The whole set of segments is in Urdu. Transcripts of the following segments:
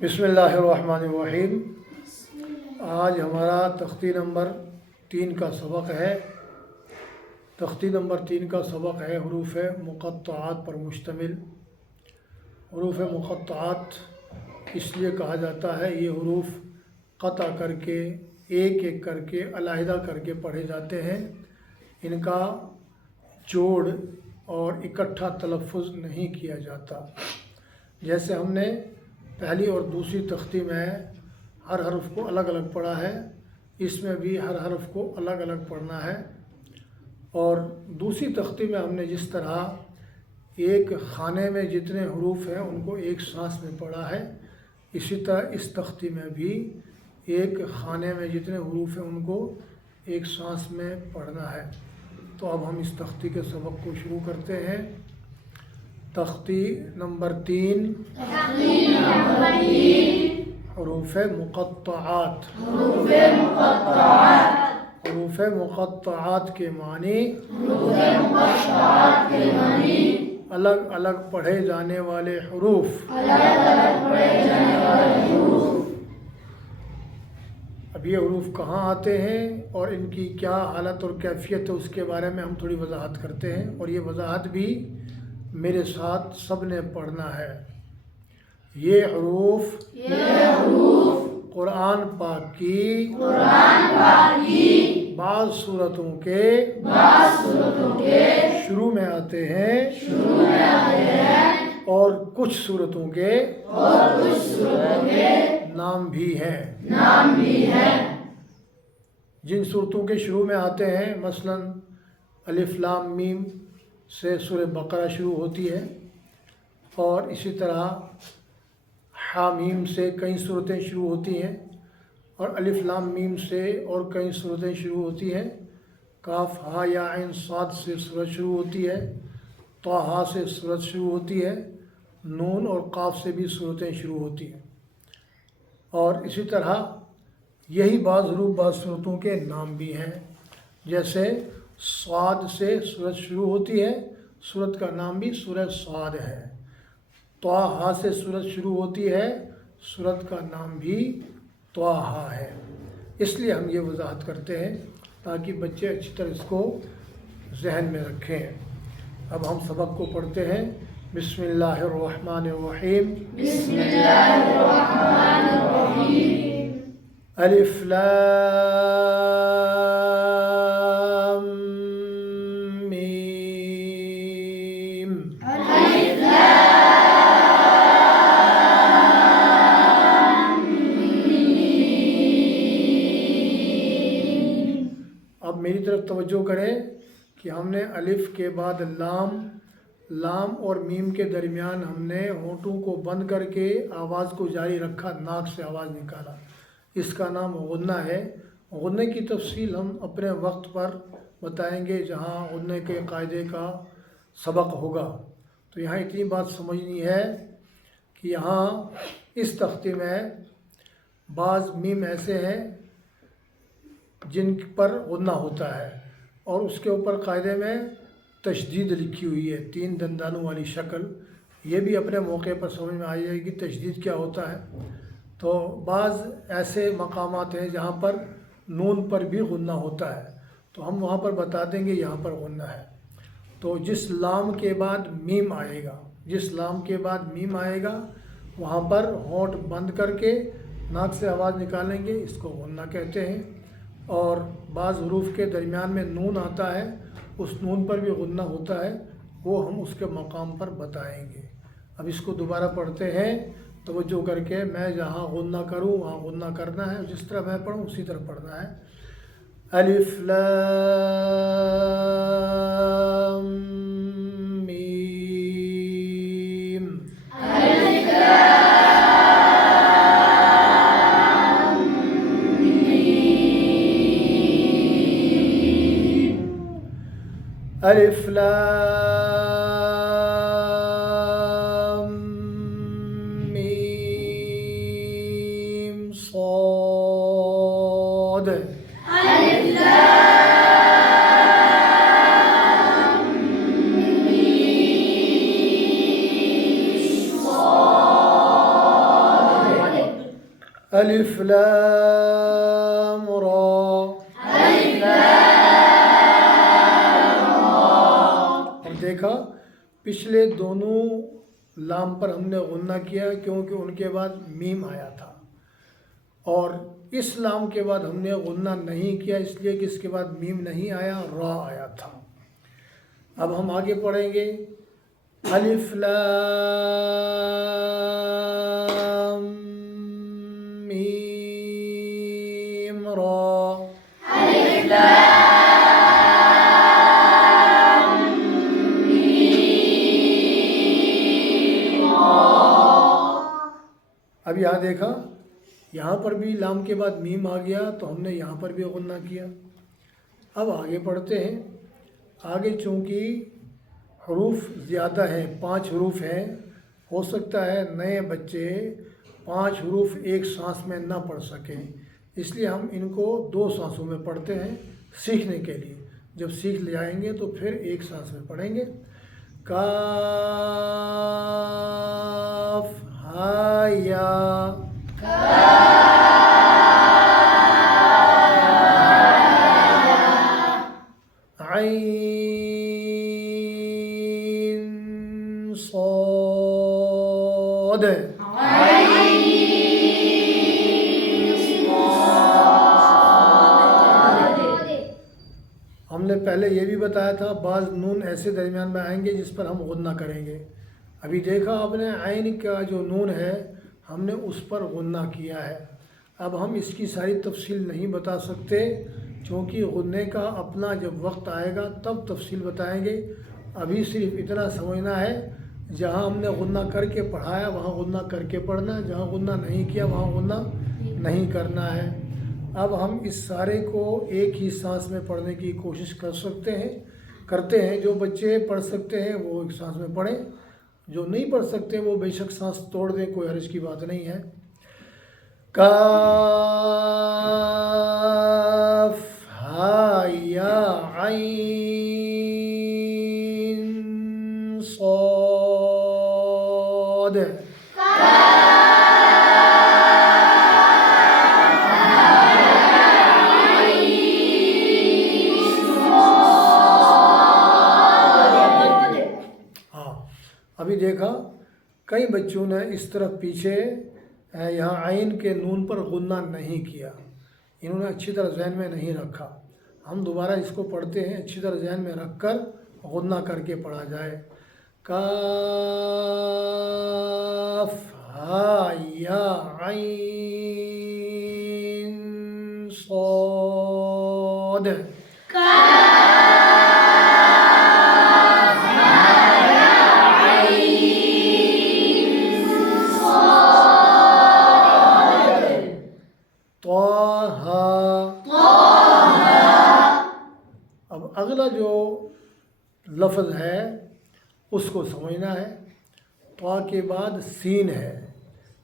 بسم اللہ الرحمن الرحیم۔ آج ہمارا تختی نمبر 3 کا سبق ہے۔ تختی نمبر 3 کا سبق ہے حروف مقطعات پر مشتمل۔ حروف مقطعات اس لیے کہا جاتا ہے، یہ حروف قطع کر کے ایک ایک کر کے علیحدہ کر کے پڑھے جاتے ہیں۔ ان کا جوڑ اور اکٹھا تلفظ نہیں کیا جاتا۔ جیسے ہم نے پہلی اور دوسری تختی میں ہر حرف کو الگ الگ پڑھا ہے، اس میں بھی ہر حرف کو الگ الگ پڑھنا ہے۔ اور دوسری تختی میں ہم نے جس طرح ایک خانے میں جتنے حروف ہیں ان کو ایک سانس میں پڑھا ہے، اسی طرح اس تختی میں بھی ایک خانے میں جتنے حروف ہیں ان کو ایک سانس میں پڑھنا ہے۔ تو اب ہم اس تختی کے سبق کو شروع کرتے ہیں۔ تختی نمبر 3 حروف مقطعات۔ حروف مقطعات کے معنی الگ الگ پڑھے جانے والے حروف۔ اب یہ حروف کہاں آتے ہیں اور ان کی کیا حالت اور کیفیت ہے، اس کے بارے میں ہم تھوڑی وضاحت کرتے ہیں، اور یہ وضاحت بھی میرے ساتھ سب نے پڑھنا ہے۔ یہ حروف قرآن پاک کی بعض صورتوں کے شروع میں آتے ہیں اور کچھ صورتوں کے نام بھی ہیں۔ جن صورتوں کے شروع میں آتے ہیں، مثلا الف لام میم سے سورہ بقرہ شروع ہوتی ہے، اور اسی طرح حامیم سے کئی صورتیں شروع ہوتی ہیں، اور الف لام میم سے اور کئی صورتیں شروع ہوتی ہیں۔ کاف ہا یا عین صاد سے صورت شروع ہوتی ہے، طٰہٰ سے صورت شروع ہوتی ہے، نون اور قاف سے بھی صورتیں شروع ہوتی ہیں، اور اسی طرح یہی بعض حروف بعض صورتوں کے نام بھی ہیں۔ جیسے صاد سے صورت شروع ہوتی ہے، صورت کا نام بھی سورہ صاد ہے۔ طٰہٰ سے صورت شروع ہوتی ہے، صورت کا نام بھی طٰہٰ ہے۔ اس لیے ہم یہ وضاحت کرتے ہیں تاکہ بچے اچھی طرح اس کو ذہن میں رکھیں۔ اب ہم سبق کو پڑھتے ہیں۔ بسم اللہ الرحمن الرحیم۔ الف لام میم۔ اب میری طرف توجہ کریں کہ ہم نے الف کے بعد لام اور میم کے درمیان ہم نے ہونٹوں کو بند کر کے آواز کو جاری رکھا، ناک سے آواز نکالا۔ اس کا نام غنہ ہے۔ غنہ کی تفصیل ہم اپنے وقت پر بتائیں گے جہاں غنہ کے قاعدے کا سبق ہوگا۔ تو یہاں اتنی بات سمجھنی ہے کہ یہاں اس تختی میں بعض میم ایسے ہیں جن پر غنہ ہوتا ہے، اور اس کے اوپر قاعدے میں تشدید لکھی ہوئی ہے، 3 دندانوں والی شکل۔ یہ بھی اپنے موقع پر سمجھ میں آ جائے گی تشدید کیا ہوتا ہے۔ تو بعض ایسے مقامات ہیں جہاں پر نون پر بھی غنہ ہوتا ہے، تو ہم وہاں پر بتا دیں گے یہاں پر غنہ ہے۔ تو جس لام کے بعد میم آئے گا وہاں پر ہونٹ بند کر کے ناک سے آواز نکالیں گے، اس کو غنہ کہتے ہیں۔ اور بعض حروف کے درمیان میں نون آتا ہے، اس نون پر بھی غنہ ہوتا ہے، وہ ہم اس کے مقام پر بتائیں گے۔ اب اس کو دوبارہ پڑھتے ہیں توجہ کر کے۔ میں جہاں غنہ کروں وہاں غنہ کرنا ہے، جس طرح میں پڑھوں اسی طرح پڑھنا ہے۔ الف لام میم۔ الف لام میم صاد۔ الف لام را. اور دیکھا پچھلے دونوں لام پر ہم نے غنہ کیا کیونکہ ان کے بعد میم آیا تھا، اور اس لام کے بعد ہم نے غنہ نہیں کیا اس لیے کہ اس کے بعد میم نہیں آیا، را آیا تھا. اب ہم آگے پڑھیں گے الف لام میم را. اب یہاں دیکھا، یہاں پر بھی لام کے بعد میم آ گیا تو ہم نے یہاں پر بھی غنہ کیا. اب آگے پڑھتے ہیں. آگے چونکہ حروف زیادہ ہیں، 5 حروف ہیں، ہو سکتا ہے نئے بچے 5 حروف ایک سانس میں نہ پڑھ سکیں، اس لیے ہم ان کو 2 سانسوں میں پڑھتے ہیں سیکھنے کے لیے. جب سیکھ لے جائیں گے تو پھر ایک سانس میں پڑھیں گے. کاف ہا یا عین صاد. ہم نے پہلے یہ بھی بتایا تھا بعض نون ایسے درمیان میں آئیں گے جس پر ہم غنہ کریں گے. ابھی دیکھا آپ نے عین کا جو نون ہے ہم نے اس پر غنہ کیا ہے. اب ہم اس کی ساری تفصیل نہیں بتا سکتے چونکہ غنے کا اپنا جب وقت آئے گا تب تفصیل بتائیں گے. ابھی صرف اتنا سمجھنا ہے جہاں ہم نے غنہ کر کے پڑھایا وہاں غنہ کر کے پڑھنا، جہاں غنہ نہیں کیا وہاں غنہ نہیں کرنا ہے. اب ہم اس سارے کو ایک ہی سانس میں پڑھنے کی کوشش کرتے ہیں. جو بچے پڑھ سکتے ہیں وہ ایک سانس میں پڑھیں، جو نہیں پڑھ سکتے وہ بے شک سانس توڑ دیں، کوئی حرج کی بات نہیں ہے. کاف ہا یا عین صاد. ابھی دیکھا کئی بچوں نے اس طرف پیچھے یہاں عین کے نون پر غنہ نہیں کیا، انہوں نے اچھی طرح ذہن میں نہیں رکھا. ہم دوبارہ اس کو پڑھتے ہیں، اچھی طرح ذہن میں رکھ کر غنہ کر کے پڑھا جائے. کاف ہا یا عین صاد. اب اگلا جو لفظ ہے اس کو سمجھنا ہے. طا کے بعد سین ہے،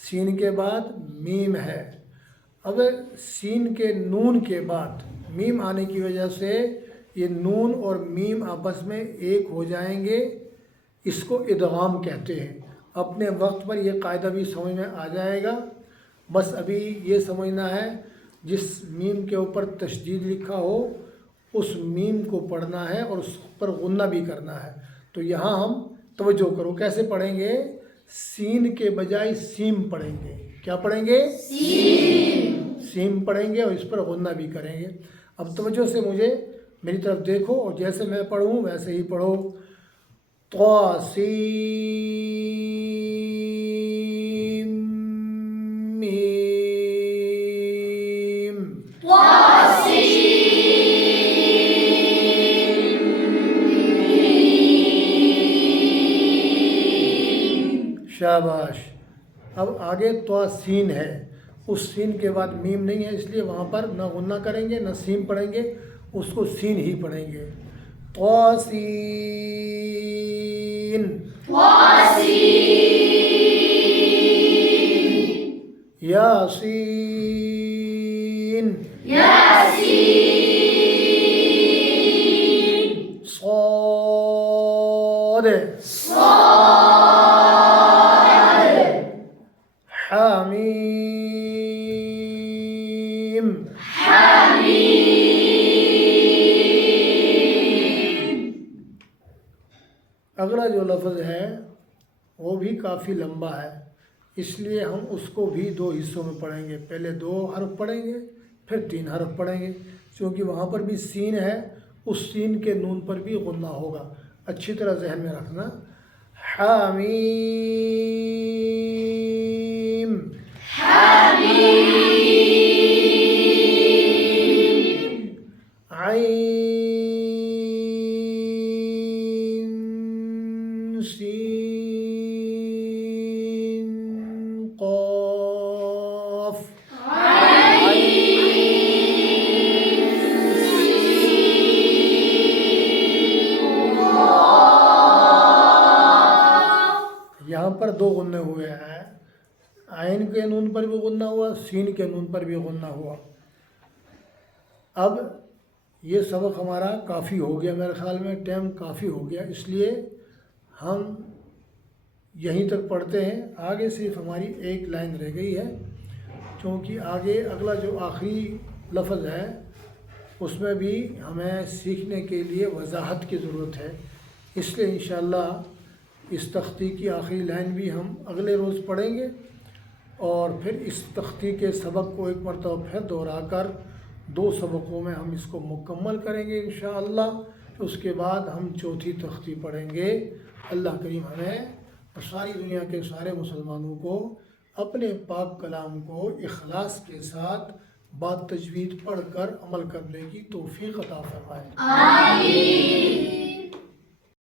سین کے بعد میم ہے. اب سین کے نون کے بعد میم آنے کی وجہ سے یہ نون اور میم آپس میں ایک ہو جائیں گے، اس کو ادغام کہتے ہیں. اپنے وقت پر یہ قاعدہ بھی سمجھ میں آ جائے گا. بس ابھی یہ سمجھنا ہے جس میم کے اوپر تشدید لکھا ہو اس میم کو پڑھنا ہے اور اس پر غنہ بھی کرنا ہے. تو یہاں ہم توجہ کرو کیسے پڑھیں گے. سین کے بجائے سیم پڑھیں گے. کیا پڑھیں گے؟ سیم پڑھیں گے اور اس پر غنہ بھی کریں گے. اب توجہ سے مجھے میری طرف دیکھو اور جیسے میں پڑھوں ویسے ہی پڑھو. طا سین میم. شاباش. اب آگے طا سین ہے، اس سین کے بعد میم نہیں ہے اس لیے وہاں پر نہ غنہ کریں گے نہ سین پڑھیں گے، اس کو سین ہی پڑھیں گے. طا سین یاسین صاد حامیم اگلا جو لفظ ہے وہ بھی کافی لمبا ہے، اس لیے ہم اس کو بھی دو حصوں میں پڑھیں گے، پہلے 2 حرف پڑھیں گے پھر 3 حرف پڑھیں گے، کیونکہ وہاں پر بھی سین ہے، اس سین کے نون پر بھی غنہ ہوگا، اچھی طرح ذہن میں رکھنا۔ حامیم، عین سین قاف، یہاں پر 2 غنّے ہوئے ہیں، عین کے نون پر بھی غنّہ ہوا، سین کے نون پر بھی غنّہ ہوا۔ اب یہ سبق ہمارا کافی ہو گیا، میرے خیال میں ٹائم کافی ہو گیا، اس لیے ہم یہیں تک پڑھتے ہیں، آگے صرف ہماری ایک لائن رہ گئی ہے، کیونکہ آگے اگلا جو آخری لفظ ہے اس میں بھی ہمیں سیکھنے کے لیے وضاحت کی ضرورت ہے، اس لیے انشاءاللہ اس تختی کی آخری لائن بھی ہم اگلے روز پڑھیں گے، اور پھر اس تختی کے سبق کو ایک مرتبہ پھر دہرا کر 2 سبقوں میں ہم اس کو مکمل کریں گے انشاءاللہ۔ اس کے بعد ہم چوتھی تختی پڑھیں گے۔ اللہ کریم ہمیں اور ساری دنیا کے سارے مسلمانوں کو اپنے پاک کلام کو اخلاص کے ساتھ بات تجوید پڑھ کر عمل کرنے کی توفیق عطا فرمائے۔ آمین۔